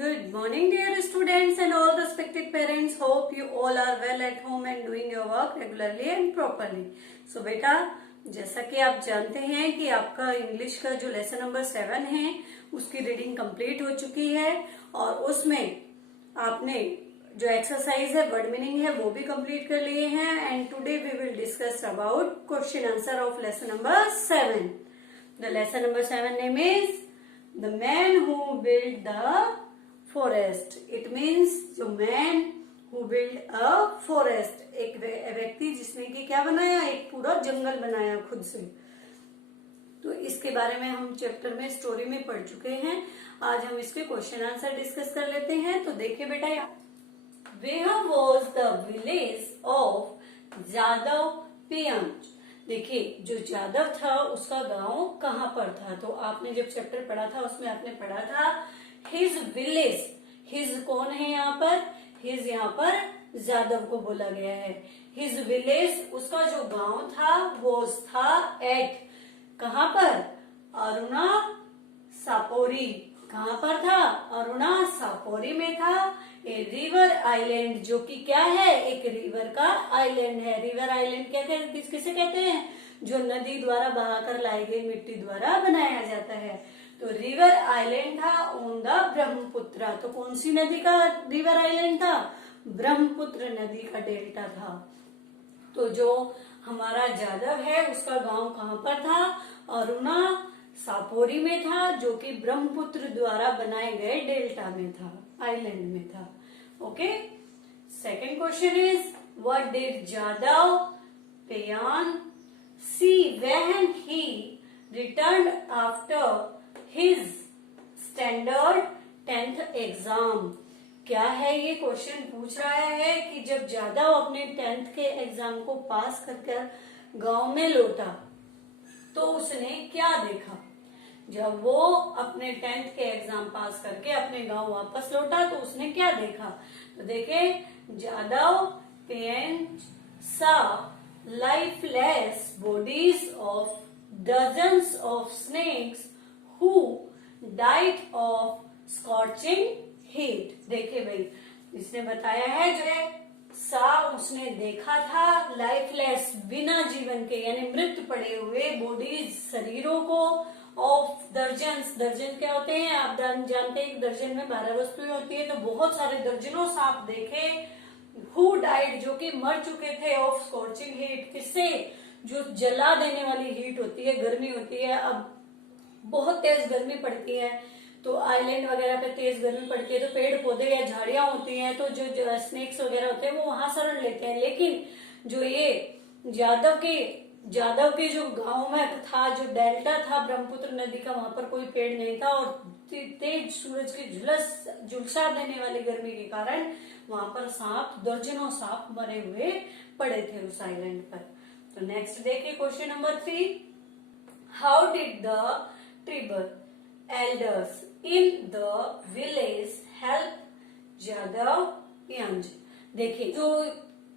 Good morning, dear students and all respected parents. Hope you all are well at home and doing your work regularly and properly. So बेटा, जैसा कि आप जानते हैं कि आपका इंग्लिश का जो लेसन नंबर 7 है उसकी रीडिंग कंप्लीट हो चुकी है और उसमें आपने जो एक्सरसाइज है वर्ड मीनिंग है वो भी कंप्लीट कर लिए हैं. And today we will discuss about question answer of lesson number 7. The lesson number 7 name is the man who build the forest. It means जो man who build a forest, एक व्यक्ति जिसने कि क्या बनाया, एक पूरा जंगल बनाया खुद से. तो इसके बारे में हम चैप्टर में स्टोरी में पढ़ चुके हैं. आज हम इसके क्वेश्चन आंसर डिस्कस कर लेते हैं. तो देखिए बेटा, Where was the village of Jadav Payeng. देखिए जो जादव था उसका गांव कहाँ पर था. तो आपने जब चैप्टर पढ़ा था उसमें आपने पढ़ा था हिज विलेज. हिज कौन है यहाँ पर, हिज यहाँ पर जादव को बोला गया है. हिज विलेज उसका जो गांव था वो था एट कहाँ पर, अरुणा सापोरी. कहाँ पर था, अरुणा सापोरी में था. ए रिवर आइलैंड जो कि क्या है, एक रिवर का आइलैंड है. रिवर आइलैंड क्या किसे कहते हैं, जो नदी द्वारा बहाकर लाई गई मिट्टी द्वारा बनाया जाता है. तो रिवर आइलैंड था ऑन द ब्रह्मपुत्र. तो कौन सी नदी का रिवर आइलैंड था, ब्रह्मपुत्र नदी का डेल्टा था. तो जो हमारा जादव है उसका गांव कहाँ पर था, अरुणा सापोरी में था, जो कि ब्रह्मपुत्र द्वारा बनाए गए डेल्टा में था, आइलैंड में था. Okay. Second question is what did Jadav Payeng see when he return after his standard 10th exam. क्या है ये क्वेश्चन पूछ रहा है कि जब जादव अपने 10th के एग्जाम को पास कर गांव में लौटा तो उसने क्या देखा. जब वो अपने 10th के एग्जाम पास करके अपने गांव वापस लौटा तो उसने क्या देखा. तो देखे, जादव पेयंज सा lifeless bodies of dozens of snakes who died of scorching heat. देखिए भाई, इसने बताया है जो है सा उसने देखा था लाइफलेस बिना जीवन के यानी मृत पड़े हुए बॉडीज शरीरों को ऑफ दर्जन्स. दर्जन क्या होते हैं आप जानते हैं, दर्जन में 12 वस्तुएं होती है. तो बहुत सारे दर्जनों सांप देखे. हु डाइड जो कि मर चुके थे, ऑफ स्कॉचिंग हीट किससे, जो जला देने वाली हीट होती है, गर्मी होती है. अब बहुत तेज गर्मी पड़ती है तो आइलैंड वगैरह पे तेज गर्मी पड़ती है तो पेड़ पौधे या झाड़ियां होती हैं तो जो स्नेक्स वगैरह होते हैं वो वहां शरण लेते हैं. लेकिन जो ये जादव के जो गांव में था, जो डेल्टा था ब्रह्मपुत्र नदी का, वहां पर कोई पेड़ नहीं था और तेज सूरज की झुलसा देने वाली गर्मी के कारण वहां पर दर्जनों सांप मरे हुए पड़े थे उस आइलैंड पर. तो नेक्स्ट देखिए question number 3. How did the tribal elders in the village help Jadav Payeng. देखिए, जो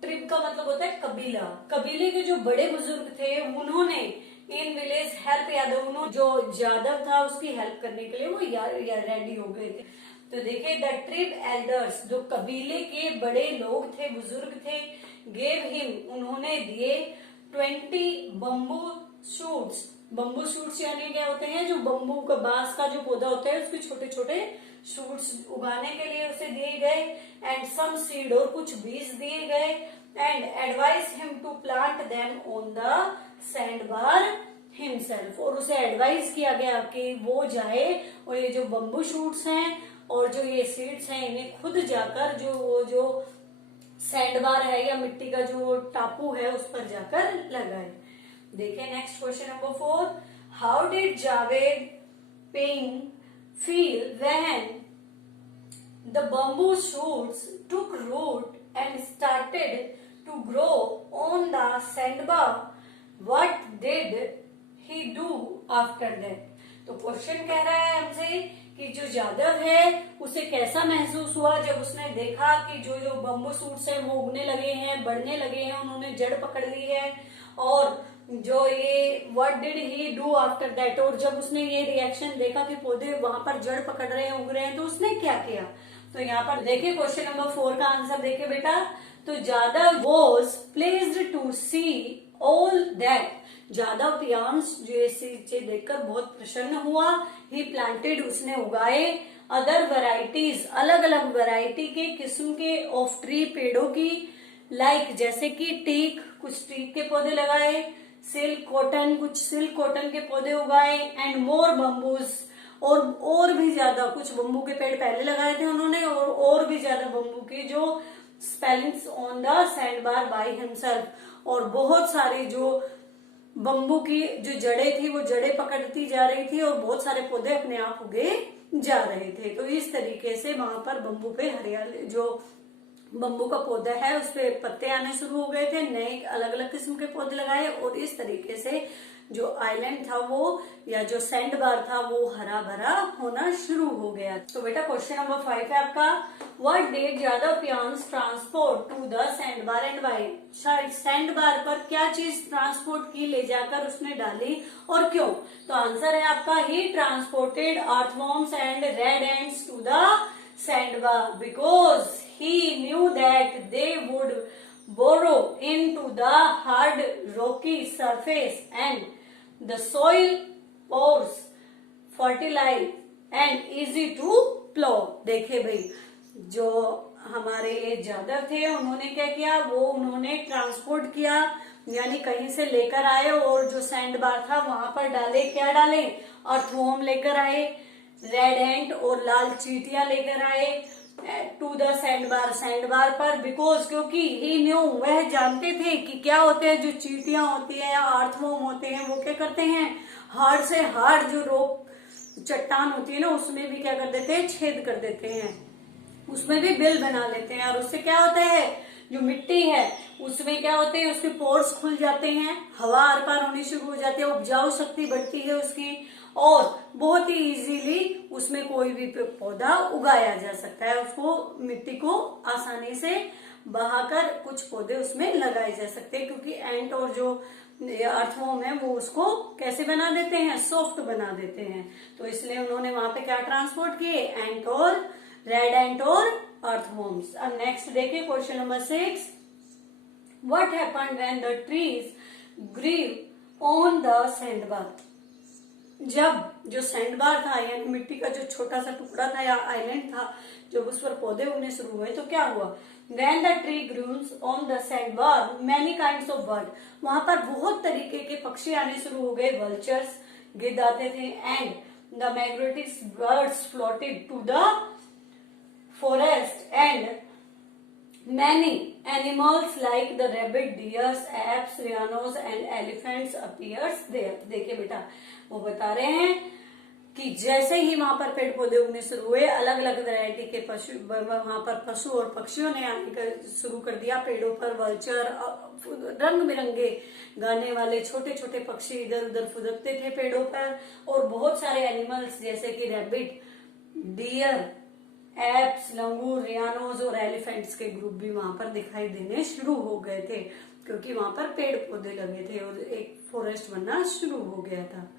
ट्रिब का मतलब होता है कबीला. कबीले के जो बड़े बुजुर्ग थे उन्होंने इन विलेज हेल्प यादव, जो जादव था उसकी हेल्प करने के लिए वो रेडी हो गए थे. तो देखिए, द ट्रिब एल्डर्स जो कबीले के बड़े लोग थे, बुजुर्ग थे, गेव हिम उन्होंने दिए 20 बम्बू शूट्स. बम्बू शूट्स यानी क्या होते हैं, जो बम्बू का बांस का जो पौधा होता है उसके छोटे छोटे शूट्स उगाने के लिए उसे दिए गए. एंड सम सीड और कुछ बीज दिए गए. And advice him to plant them on the sand bar himself. और उसे एडवाइस किया गया कि वो जाए और ये जो बम्बू शूट्स हैं और जो ये सीड्स हैं इन्हें खुद जाकर जो सैंड बार है या मिट्टी का जो टापू है उस पर जाकर लगाए. देखिए next question number 4. How did Javed paying feel when the bamboo shoots took root and started to grow on the sandbar. What did he do after that? तो क्वेश्चन कह रहा है हमसे कि जो जादव है उसे कैसा महसूस हुआ जब उसने देखा कि जो बम्बू शूट्स हैं वो उगने लगे हैं, बढ़ने लगे हैं, उन्होंने जड़ पकड़ ली है और जो ये what did he do after that, और जब उसने ये रिएक्शन देखा कि पौधे वहां पर जड़ पकड़ रहे हैं, उग रहे हैं, तो उसने क्या किया। तो यहाँ पर देखिए क्वेश्चन नंबर 4 का आंसर देखिए बेटा। तो Jadav was placed to see all that, Jadav Payeng जैसे देखकर बहुत प्रसन्न हुआ। ही प्लांटेड, उसने उगाए। अदर वैरायटीज, अलग अलग वैरायटी के किस्म के ऑफ ट्री, पेड़ों की। लाइक जैसे कि टीक, कुछ टीक के पौधे लगाए। सिल्क कॉटन, कुछ सिल्क कॉटन के पौधे उगाए। एंड मोर बम्बूज, और भी ज्यादा, कुछ बम्बू के पेड़ पहले लगाए थे उन्होंने, और भी ज्यादा बम्बू के, जो spellings on the sand bar by himself. और बहुत सारी जो बम्बू की जो जड़ें थी वो जड़ें पकड़ती जा रही थी, और बहुत सारे पौधे अपने आप उगे जा रहे थे। तो इस तरीके से वहां पर बम्बू पे हरियाली, जो बम्बू का पौधा है उस पे पत्ते आने शुरू हो गए थे, नए अलग अलग किस्म के पौधे लगाए, और इस तरीके से जो आइलैंड था वो, या जो सैंड बार था वो हरा भरा होना शुरू हो गया। तो बेटा क्वेश्चन नंबर 5 है आपका, what did Jadav Payeng transport to the sand bar and why. Sand bar पर क्या चीज ट्रांसपोर्ट की, ले जाकर उसने डाली, और क्यों। तो आंसर है आपका, he transported earthworms and red ants to the sand bar because he knew that they would burrow into the hard rocky surface and the soil pores fertile and easy to plow। देखिए भाई, जो हमारे ये जादव थे उन्होंने क्या किया, वो उन्होंने ट्रांसपोर्ट किया, यानी कहीं से लेकर आए, और जो सैंड बार था वहां पर डाले। क्या डाले, अर्थवॉर्म लेकर आए, रेड एंट और लाल चींटियां लेकर आए टू द सैंड बार पर, बिकॉज क्योंकि ही न्यू, वह जानते थे कि क्या होते हैं, जो चींटियां होती है या अर्थवॉर्म होते हैं वो क्या करते हैं, हार्ड से हार्ड जो रॉक चट्टान होती है ना उसमें भी क्या कर देते हैं, छेद कर देते हैं, उसमें भी बिल बना लेते हैं, और उससे क्या होता है, जो मिट्टी है उसमें क्या होते हैं, उसके पोर्स खुल जाते हैं, हवा आर पार होनी शुरू हो जाती है, उपजाऊ शक्ति बढ़ती है उसकी, और बहुत ही इजीली उसमें कोई भी पौधा उगाया जा सकता है। उसको मिट्टी को आसानी से बहाकर कुछ पौधे उसमें लगाए जा सकते हैं, क्योंकि एंट और जो अर्थवॉर्म है वो उसको कैसे बना देते हैं, सॉफ्ट बना देते हैं। तो इसलिए उन्होंने वहां पे क्या ट्रांसपोर्ट किए, एंट और रेड एंट और अर्थवॉर्म्स। अब नेक्स्ट देखिए question number 6, what happened when the trees grew on the sand bar. जब जो सैंड बार था, यानी मिट्टी का जो छोटा सा टुकड़ा था या आइलैंड था, जब उस पर पौधे उगने शुरू हुए तो क्या हुआ, When the tree grows on the sandbar, many kinds of bird, वहां पर बहुत तरीके के पक्षी आने शुरू हो गए, vultures गिद्ध आते थे, and the migratory birds floated to the forest, and many animals like the rabbit, deers, apes, rhinos and elephants appears there। देखिए बेटा, वो बता रहे हैं कि जैसे ही वहां पर पेड़ पौधे उगने शुरू हुए, अलग अलग वैरायटी के पशु, वहां पर पशु और पक्षियों ने आने शुरू कर दिया पेड़ों पर। वल्चर, रंग बिरंगे गाने वाले छोटे छोटे पक्षी इधर उधर फुदकते थे पेड़ों पर, और बहुत सारे एनिमल्स जैसे कि रैबिट, डियर, एप्स, लंगूर, रियानोज और एलिफेंट्स के ग्रुप भी वहां पर दिखाई देने शुरू हो गए थे, क्योंकि वहां पर पेड़ पौधे लगे थे और एक फॉरेस्ट बनना शुरू हो गया था।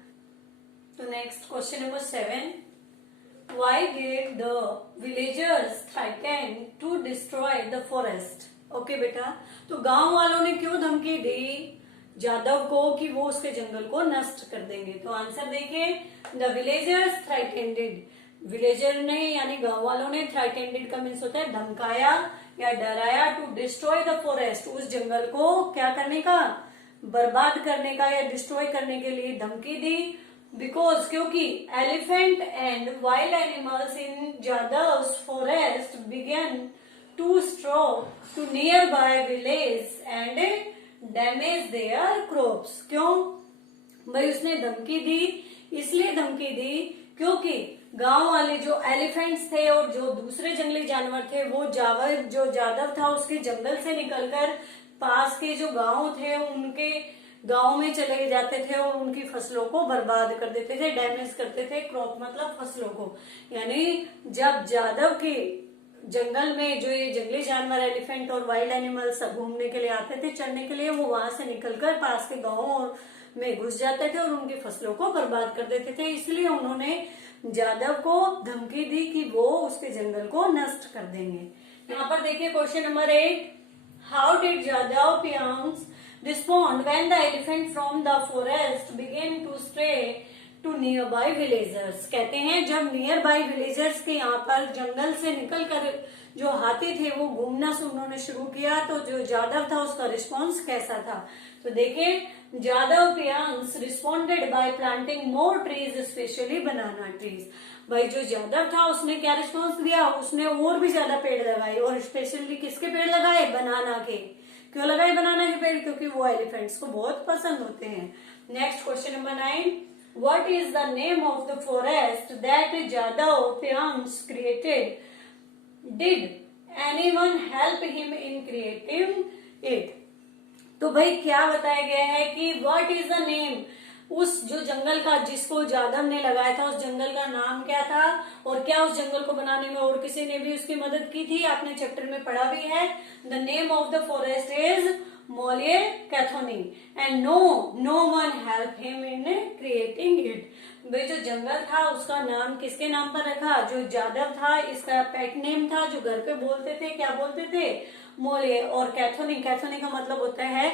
तो next question number 7, why did the villagers threaten to destroy the forest। Okay बेटा, तो गांव वालों ने क्यों धमकी दी जादव को कि वो उसके जंगल को नष्ट कर देंगे। तो आंसर देखिए, द विलेजर्स थ्रेटेंडेड, विलेजर ने यानी गांव वालों ने, थ्रेटेंडेड का मीन्स होता है धमकाया या डराया, टू डिस्ट्रॉय द फॉरेस्ट, उस जंगल को क्या करने का, बर्बाद करने का या डिस्ट्रॉय करने के लिए धमकी दी। बिकॉज क्योंकि elephant and wild animals in Jadav's forest began to stray to near by village and damage their crops. क्यों भाई उसने धमकी दी, इसलिए धमकी दी क्योंकि गांव वाले जो एलिफेंट्स थे और जो दूसरे जंगली जानवर थे वो जो जादव था उसके जंगल से निकलकर पास के जो गांव थे उनके गांव में चले जाते थे और उनकी फसलों को बर्बाद कर देते थे, डैमेज करते थे। क्रॉप मतलब फसलों को, यानी जब जादव के जंगल में जो ये जंगली जानवर एलिफेंट और वाइल्ड एनिमल सब घूमने के लिए आते थे, चढ़ने के लिए, वो वहां से निकलकर पास के गांवों में घुस जाते थे और उनकी फसलों को बर्बाद कर देते थे। इसलिए उन्होंने जादव को धमकी दी कि वो उसके जंगल को नष्ट कर देंगे। यहाँ पर देखिए question number 8, how did Jadav Payeng respond when the elephant from the forest began to stray to near by villagers. कहते हैं जब नियर बाई विलेजर्स के यहाँ पर जंगल से निकलकर जो हाथी थे वो घूमना उन्होंने शुरू किया, तो जो जादव था उसका रिस्पॉन्स कैसा था। तो देखिए, Jadav Payeng responded by planting more trees, specially banana trees. भाई जो जादव था उसने क्या रिस्पॉन्स दिया, उसने और भी ज्यादा पेड़ लगाए, और स्पेशली किसके पेड़ लगाए, बनाना के। क्यों लगाए बनाना के पेड़, क्योंकि वो एलिफेंट्स को बहुत पसंद होते हैं। Next question number 9, what is the name of the forest that Jadav Pians created? Did anyone help him in creating it? तो भाई क्या बताया गया है कि what is the name, उस जो जंगल का जिसको जादव ने लगाया था उस जंगल का नाम क्या था, और क्या उस जंगल को बनाने में और किसी ने भी उसकी मदद की थी, आपने चैप्टर में पढ़ा भी है। The name of the forest is Molai Kathoni and no one help him in creating it. भाई जो जंगल था उसका नाम किसके नाम पर रखा, जो जादव था, इसका पेट नेम था, जो घर पे बोलते थे, क्या बोलते थे, मोलिये। और कैथोनी, कैथोनी का मतलब होता है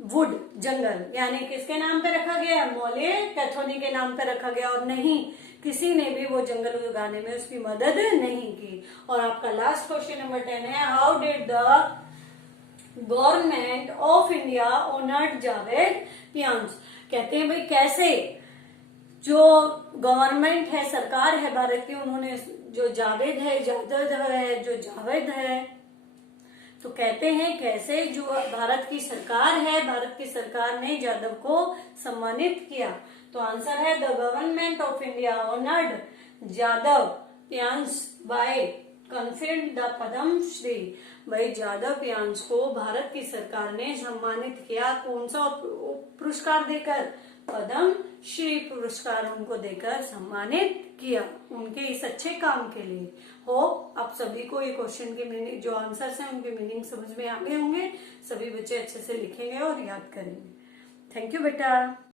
वुड, जंगल, यानी किसके नाम पे रखा गया, मोलिये कैथोनी के नाम पे रखा गया, और नहीं किसी ने भी वो जंगल उगाने में उसकी मदद नहीं की। और आपका लास्ट क्वेश्चन नंबर 10 है, how did the government of India honoured Javed Payeng. कहते हैं भाई कैसे जो गवर्नमेंट है, सरकार है भारत की, उन्होंने जो जावेद है, जावेद है, तो कहते हैं कैसे जो भारत की सरकार है, भारत की सरकार ने जादव को सम्मानित किया। तो आंसर है the government of India honoured Jadav Payeng by conferred the Padma Shri. भाई जादव पियांस को भारत की सरकार ने सम्मानित किया, कौन सा पुरस्कार देकर, पद्म श्री पुरस्कार उनको देकर सम्मानित किया उनके इस अच्छे काम के लिए। हो आप सभी को ये क्वेश्चन के मीनिंग, जो आंसर्स हैं उनके मीनिंग समझ में आ गए होंगे, सभी बच्चे अच्छे से लिखेंगे और याद करेंगे। थैंक यू बेटा।